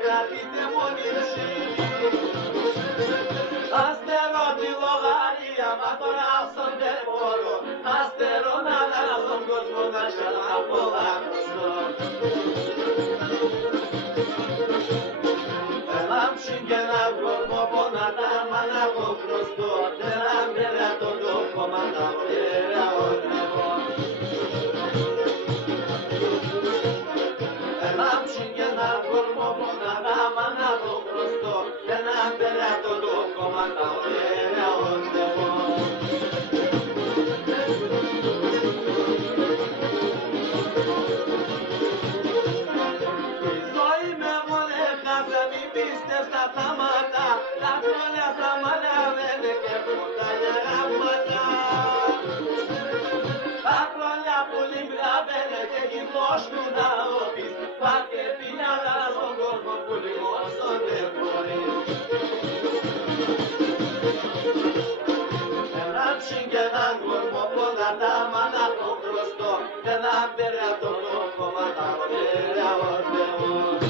κρατείτε μόνοι εσείς. Αστερότη λογάρια, μα τώρα στον τεμόρο, αστερών αλλάζον κόσμο να σαλά πολλά χρωστό. Ελάμψιν και ένα κόσμο πονατά, μα να έχω χρωστό, τεράν πέρα τον τόπο, μα να πέρα όνειρο. Ελάμψιν και ένα κόσμο πονατά, μα να έχω χρωστό, τεράν πέρα τον τόπο, μα να πέρα όνειρο. Στα θάματα, τα χρόνια θα μαλαβαίνε και πουτάλια γάμματα. Τα χρόνια που λιμπλαβαίνε και γυμνώσκουν να όπεις, πάτε πινιάλα στον κόσμο που λιμώσονται χωρίς. Ελάμψιν και έναν κόσμο πολλά τα μάνα το χρωστό, ένα πέρα το λόγο μα τα πέρα ο Θεός.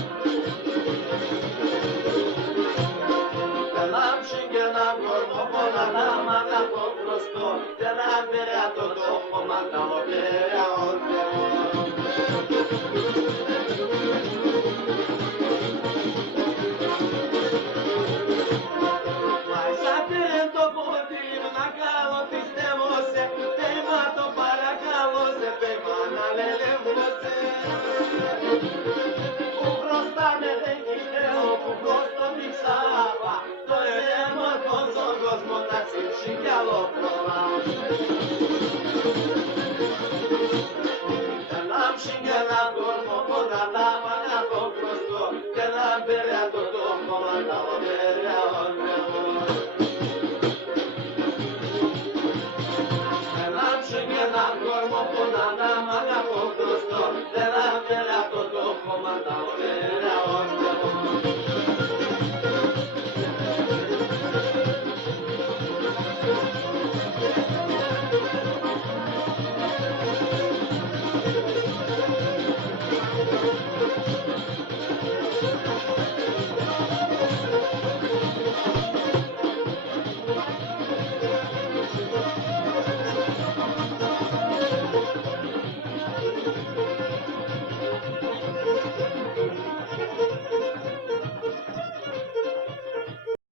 Ελάμψιν και έναν κόσμο πολλά τα μάνα το χρωστό, ένα πέρα το λόγο μα τα πέρα ο Θεός. Ελάμψιν και έναν κόσμο πολλά τα μάνα το χρωστό, ένα πέρα το λόγο μα τα πέρα ο Θεός. Ελάμψιν και έναν κόσμο πολλά τα μάνα το χρωστό, ένα πέρα το λόγο μα τα πέρα ο Θεός.